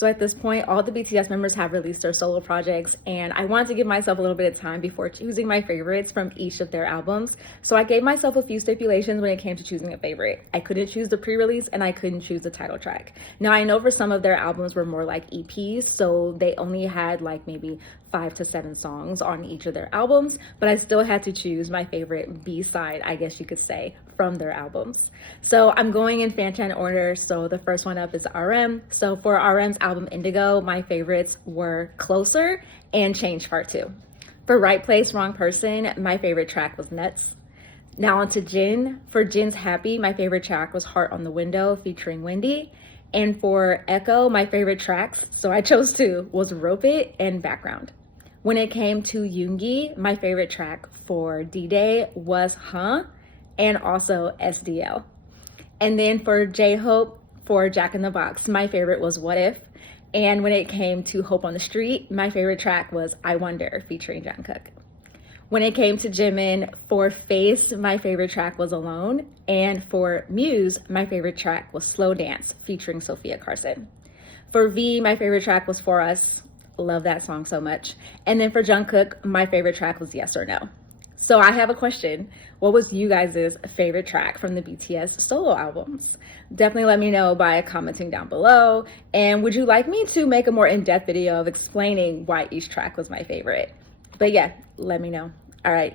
So at this point, all the BTS members have released their solo projects, and I wanted to give myself a little bit of time before choosing my favorites from each of their albums. So I gave myself a few stipulations when it came to choosing a favorite. I couldn't choose the pre-release and I couldn't choose the title track. Now I know for some of their albums were more like EPs, so they only had like maybe 5 to 7 songs on each of their albums, but I still had to choose my favorite B-side, I guess you could say, from their albums. So I'm going in fan order. So the first one up is RM. So for RM's album Indigo, my favorites were Closer and Change Part 2. For Right Place, Wrong Person, my favorite track was Nuts. Now on to Jin. For Jin's Happy, my favorite track was Heart on the Window featuring Wendy. And for Echo, my favorite tracks, so I chose 2, was Rope It and Background. When it came to Yoongi, my favorite track for D-Day was Huh and also SDL. And then for J-Hope, for Jack in the Box, my favorite was What If. And when it came to Hope on the Street, my favorite track was I Wonder featuring Jungkook. When it came to Jimin, for Face, my favorite track was Alone. And for Muse, my favorite track was Slow Dance featuring Sophia Carson. For V, my favorite track was For Us. Love that song so much. And then for Jungkook, my favorite track was Yes or No. So I have a question. What was you guys' favorite track from the BTS solo albums? Definitely let me know by commenting down below. And would you like me to make a more in-depth video of explaining why each track was my favorite? But yeah, let me know. All right.